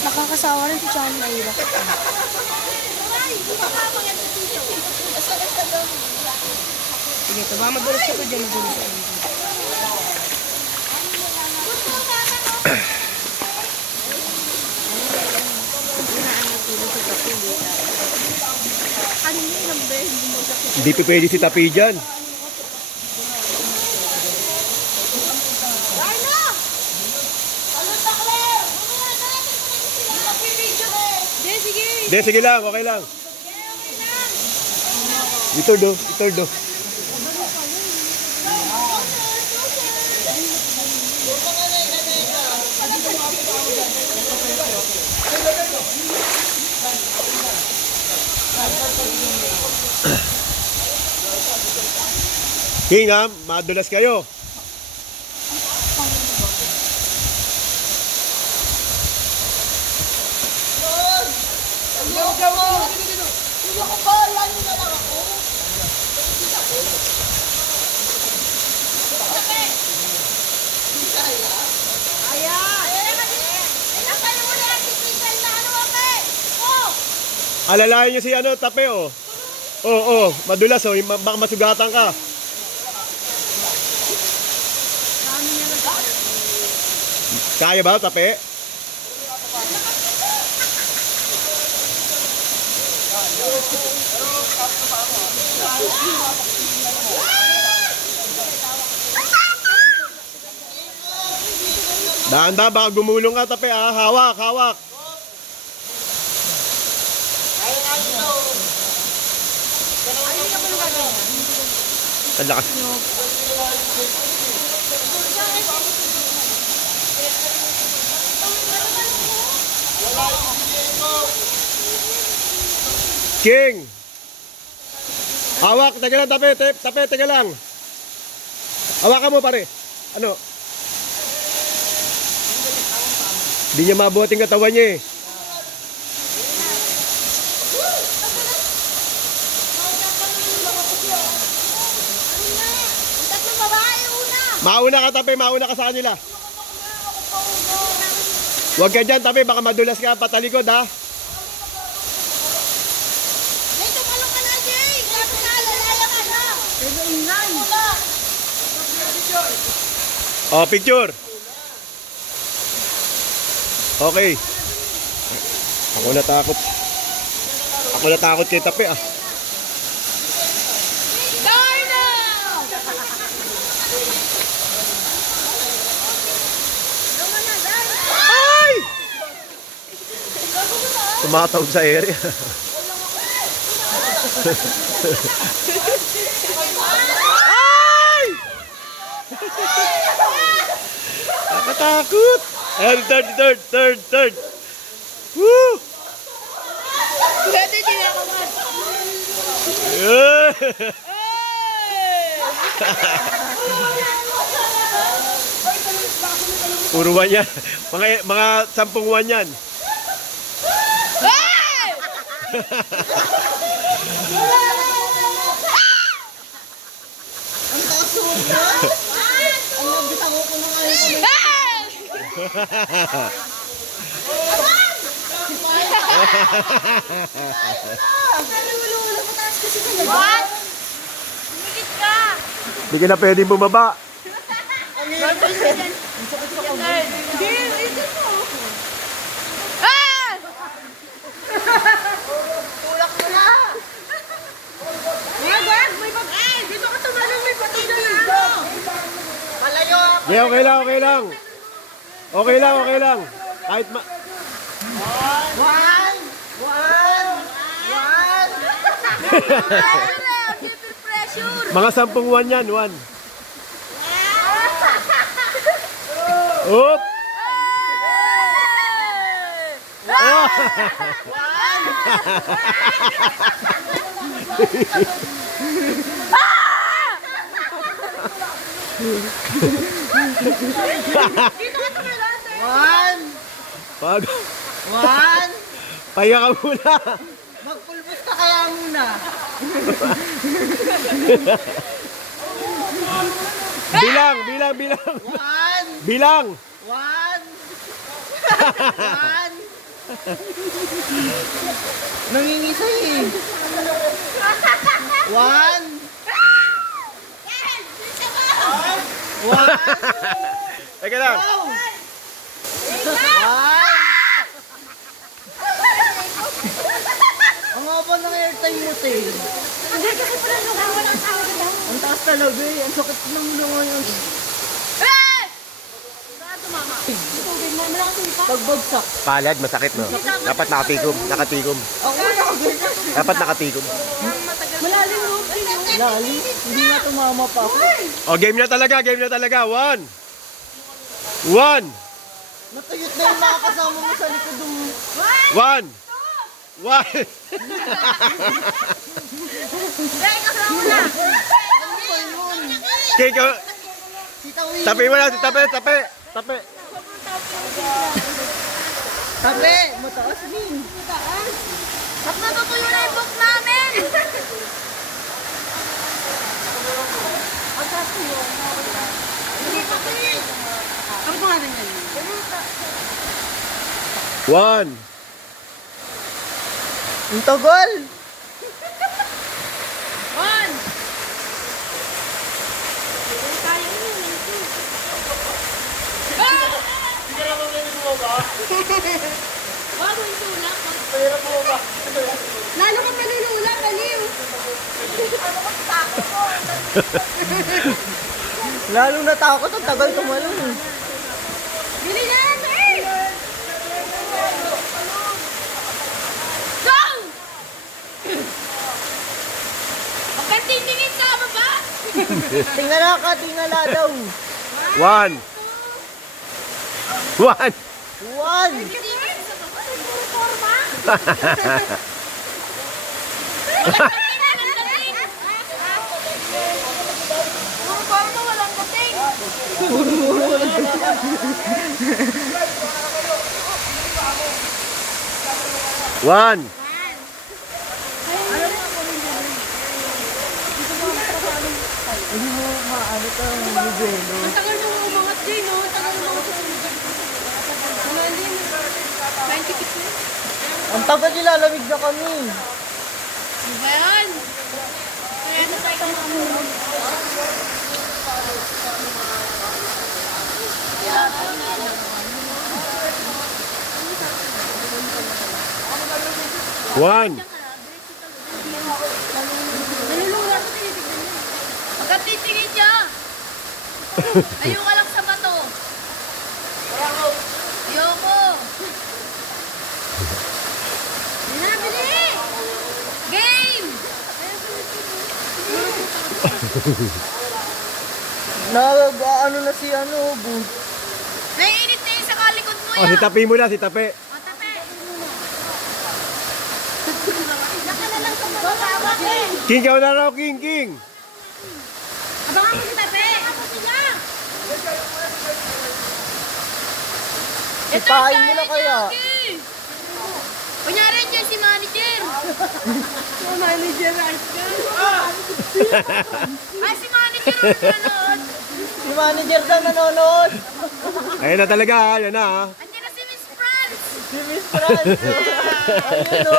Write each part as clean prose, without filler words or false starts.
Nakakasawa rin si Chan, mahirap. Sige, ito. Baka madulas ka to dyan. Madulas ka dyan. Hindi pa pwede si Tapi dyan. Hindi, sige lang, okay lang. Iturdo, iturdo. King, ha? Madulas kayo. Alalayan nyo si ano, Tape, oh. Oo, madulas, oh. Baka masugatan ka. Kaya ba, Tape? Dahan-dahan, baka gumulong ka, Tape, ah. Hawak, hawak. Ang lakas. King! Hawak, teka lang, Tape, Tape, teka lang. Hawakan mo, pare. Ano? Hindi niya mabuting katawan niya, eh. Mauna ka, Tape, mauna ka sa kanila. Huwag ka dyan, Tape, baka madulas ka, patalikod, ha? Oh, picture. Okay. Ako natakot. Ako natakot kay Tape, ah. Ay! Tumatawag sa area. Ay! Nakatakot. Ayan, third. Woo! Pwede din ako mas. Yeah. Puro one yan. Mga 10 one yan. Ang kasunod. Ang nabitaw ko na ngayon. What? Umigit ka. Hindi ka na pwede bumaba. Tulak mo na. Wag, may pag... Dito ka tumalong, may patida na. Malayo ako. Yeah, okay lang, okay lang. Okay lang, okay lang. Kahit ma... One. Mga 10 one yan, one. Oop! Oh! One. Pag... One. Paya ka muna. Magpulbos ka kaya muna. Bilang. One. Bilang. One. One. Nangingisay eh. 1. 1. Teka lang. 1. Ang haba ng airtime mo, Tay. Hindi kasi pala lugar, walang tao dito. Ang taas talaga eh. Ang sakit ng lunga yun. Eh! Saan tumama? Tubig mo, malakas yung ipa. Pagbagsak. Palad, masakit, no? Dapat nakatikom. Nakatikom. Ako nakagay. Dapat nakatikom. Malalim mo. Lali. Hindi nga tumama pa ako. O, game na talaga. Game na talaga. 1. 1. Natuyot na yung mga kasama mo sa likod ng... 1. 1. Eh, kasama mo na. Okay, go. Tita Winnie. Tabi mo na. Tabi. Tabi. Tabi. Mataas din. Ba't natutuyo na yung book namin? Hindi pa ko yun. Ano pa nga rin yan? 1. Ang tagal. One! Kaya mo yun. Hindi na naman may bumaba. Bago yung tulak. Mahirap bumaba. Lalo ka malulula, baliw. Ano ka takot ko? Lalong natakot. Ang tagal tumalon eh. Bili na yan, eh! Go! Magkatingin ka ba ba? Tingala ka. Tingala daw. 1. 1. 1. Walang dating. One. Hindi mo maano ka ng libelo. Ang tagal nung umangat din, no? Ang tagal nung umangat din. Malalim. 20 feet na. Ang tagal nilalamig na kami. Ano ba yan? Kaya na tayo kamamunog. One. Nalulula ko, tinitignan niya. Magkatitingin niya. Ayaw ka lang sa bato. Ayoko. Hindi na, bili! Game! Nag-ano na si ano, bu. Naiinit na yun sa kalikod mo O, si Tapi mo na, si Tapi. O, tape. Naka na lang sa bato. Tawag eh. King, ikaw na raw, King, King. Abangan mo si tape. Ako siya. Ipain mo na kaya. Kunyari dyan si manager. Si manager, ayos ka. Ay, si manager ang nanonood. Si manager na nanonood. Ayan na talaga, ha. Ayan na, ha. Andiyan na si Miss France. Si Miss France. Ayun o.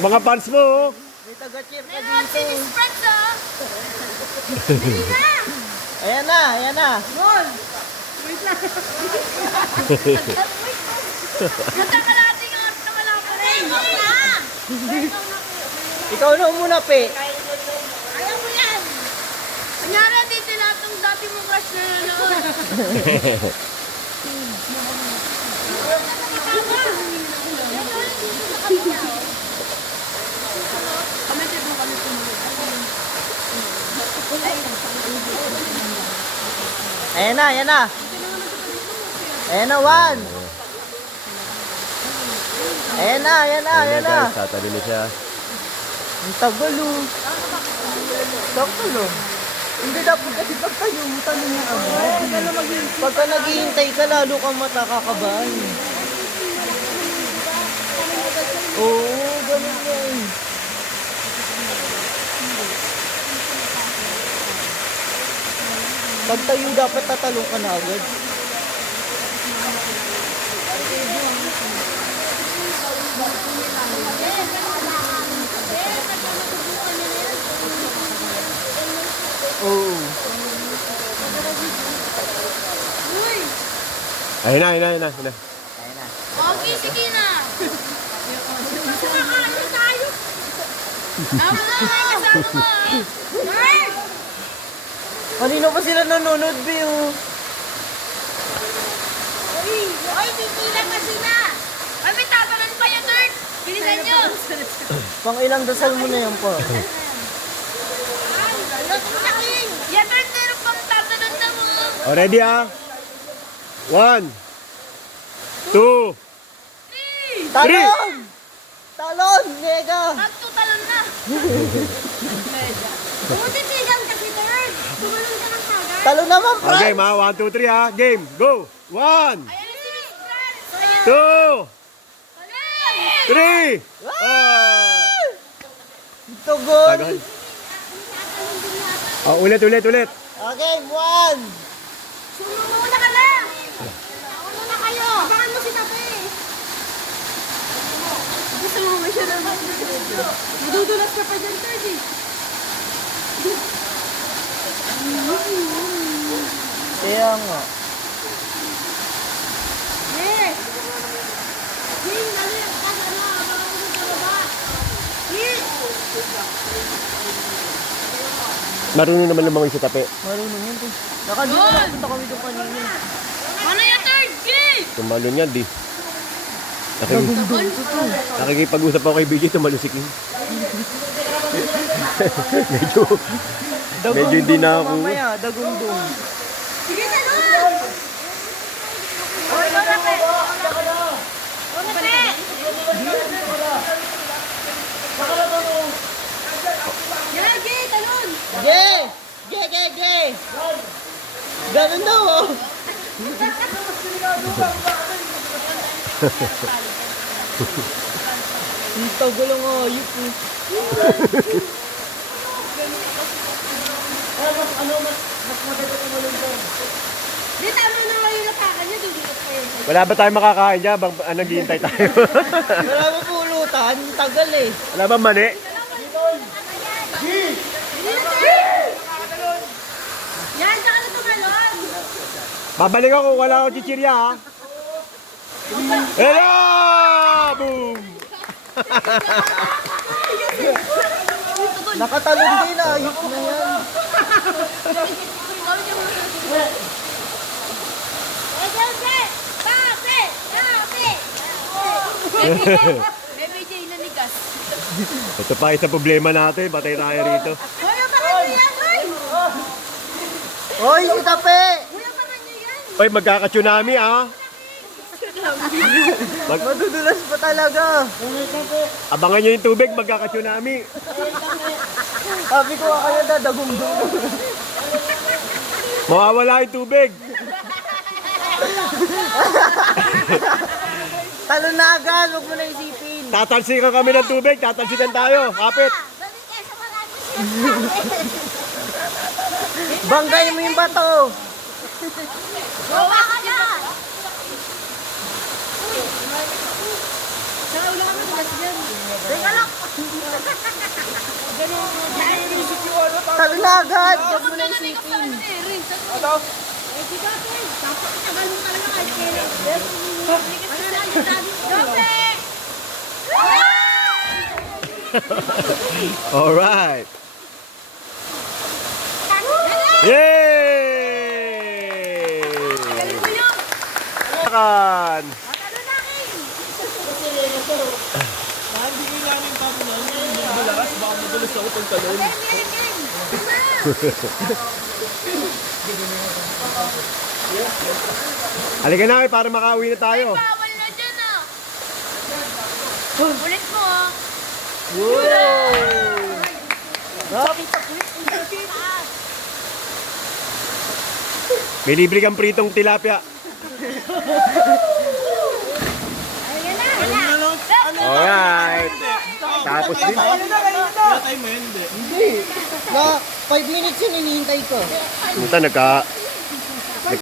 Mga fans mo, oh. May taga-cheer ka Nanonood si dito. Miss France, oh. Dali na. Ayan na, ayan na. Gol. Wait lang. Magkakalati nga at nawala pa rin. Wait na. Ikaw na muna, Pe. Ayaw mo yan. Kunyari, dito lahat ng dati mong crush na nanonood. Ayan na, ayan na. Ayan na, 1. Ayan na, ayan na, ayan na. Guys, tatabi na siya. Ang tagal o. Sakto lang. Hindi dapat kasi pag tayo mo, tanong mo agad. Pagka naghihintay ka, lalo kang matakakabahan. Oo, ganun yan. Pag tayo, dapat tatalong ka na agad. Ayun na. Ayun na. Okay, sige na. Kumakain na tayo. Tama na, kasama mo. Third! Kanina pa sila nanonood, Bill. Oy, tigilan kasi na. Ay, may tabanan pa yung third. Bilisan nyo. Pang ilang dasal mo na yan po. Yan, third, meron pang tabanan na mo. O, ready ah? 1, 2, Talon! Talon! Mega! Magtutalon na. Titigan kasi third. Tumalon ka ng kagad. Talon naman, Franz! Okay, ma. 1, 2, 3 ha. Game. Go. 1, Ayan na si Miss Franz. Ayan. 2, 3. Tugon! Tagal. Oh, ulit. Okay, 1! Sumuna ka na. Ano na kayo? Abangan mo si Tape. Gusto mo ba siya naman? Madudulas ka pa dyan, third eh. Kaya nga. Yes! Ying, dali. Kasi ano, abangan mo sa baba. Yes! Marunong naman lumangay sa tape. Marunong yun, Tin. Nakadito na punta kami doon kanina. Ano yung third game? Tumalon yan, di. Nakikipag-usap ako kay BJ, tumalon si King. Medyo hindi na ako. Mamaya, dagundong. Sige, talon! Oy, Tape! Tape! Yan, Gay, talon! Ge! Ganun daw, oh. Ang tagal ang ayip, eh. Di, tama na kayo lapakan niya, dudulot pa yun. Wala ba tayong makakain dyan? Naghihintay tayo. Wala mo pulutan, tagal eh. Wala ba mani? Yan, saka na tumalon. Babalik ako kung wala akong chichirya, ha? Hello! Boom! Nakatalon din, ayip na yan. Baby J nanigas. Ito pa isa problema natin. Batay tayo rito. Hoy, abangan niyo yan, hoy! Hoy, si Tape! Hoy, abangan niyo yan! Hoy, magkaka-tsunami, ah. Madudulas pa talaga. Abangan nyo yung tubig, magkaka-tsunami. Sabi ko kaya dadagundong. Mawawala yung tubig. Talon na agad, huwag mo na isipin. Tatalsikan kami ng tubig, tatalsikan tayo. Kapit. Balik kayo sa marami. Banggay mo yung bato. Gawa ka na! Saka ulo ka matigas dyan. Teka lang! Talon na agad, huwag mo na isipin. Ito? Eh, si Gape! Tapos tagal mo talaga kahit kailan. Ano na yung sabi mo? Gape! Alright. Yay! Galing mo yun! Kan. Ano na akin? Halika na para makauwi na tayo. Bawal na dyan ah! Ulit mo ah! May libre kang pritong tilapia. Ayan na! Ayan na! Alright. Tapos din. Hindi. Na 5 minutes yun, hinihintay ko. Puta,